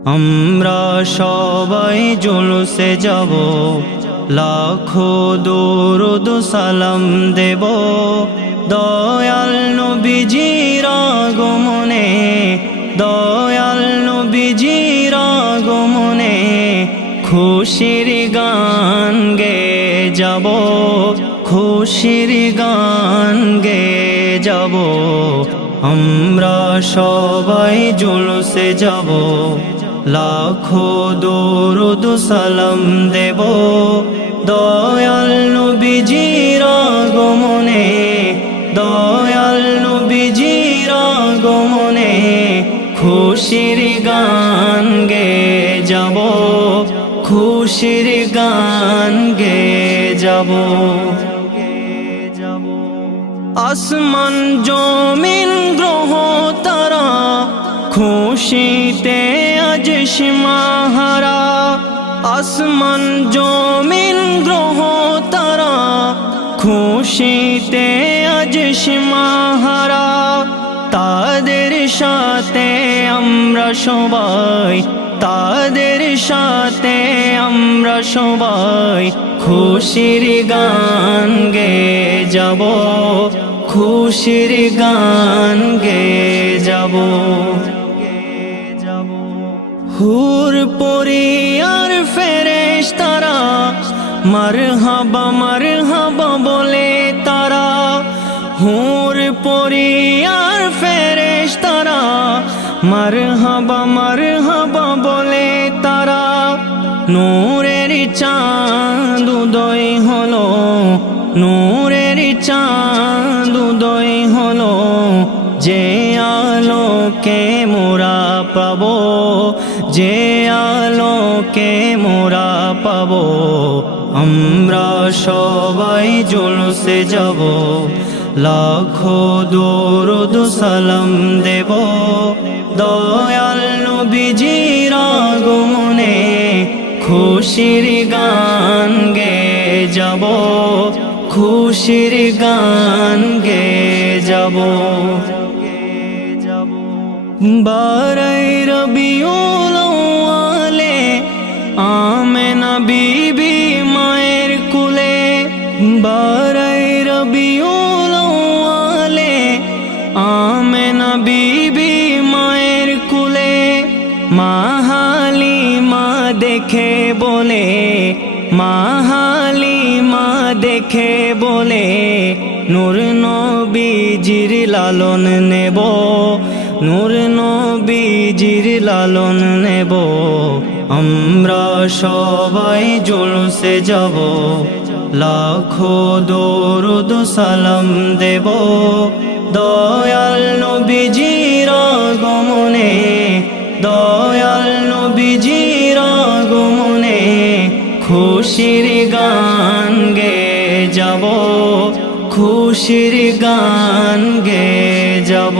আমরা সবাই জুলুসে যাব, লাখো দরুদ সালাম দেব দয়াল নবীজির আগমনে, দয়াল নবীজির আগমনে। খুশির গান গেয়ে যাব, খুশির গান গেয়ে যাব। আমরা সবাই জুলুসে যাব, লাখো দরুদ সালাম দেব দয়াল নবীজির আগমনে, দয়াল নবীজির আগমনে। খুশির গান গেয়ে যাব, খুশির গান গেয়ে যাব। আসমান জমিন গ্রহ তারা খুশিতে আজ সীমাহারা। আসমান জমিন গ্রহ তারা খুশিতে আজ সীমাহারা। তাদের সাথে আমরা সবাই, তাদের সাথে আমরা সবাই খুশির গান গেয়ে যাব, খুশির গান গেয়ে যাব। হুর পরিয়ার ফেরেশতারা মারহাবা মারহাবা বলে তারা। হুর পরিয়ার ফেরেশতারা মারহাবা মারহাবা বলে তারা। নূরের চাঁদ উদয় হলো, নূরের চাঁদ উদয় হলো। যে আলোকে মোরা পাবো, যে আলোকে মোরা পাবো। আমরা সবাই জুলুসে যাব, লাখো দরুদ সালাম দেব দয়াল নবীজির আগমনে। খুশির গান গেয়ে যাব, খুশির গান গেয়ে যাব। বারাই রবিউল আউয়ালে আমেনা বিবি মায়ের কুলে। বারাই রবিউল আউয়ালে আমেনা বিবি মায়ের কুলে। মা হালিমা দেখে বলে, মা হালিমা দেখে বলে নূর নবীজির লালন নেব, নূর নবীজির লালন নেব। আমরা সবাই জুলুসে যাব, লাখো দরুদ সালাম দেব দয়াল নবীজির আগমনে, দয়াল নবীজির আগমনে। খুশির গান গেয়ে যাব, খুশির গান গেয়ে যাব।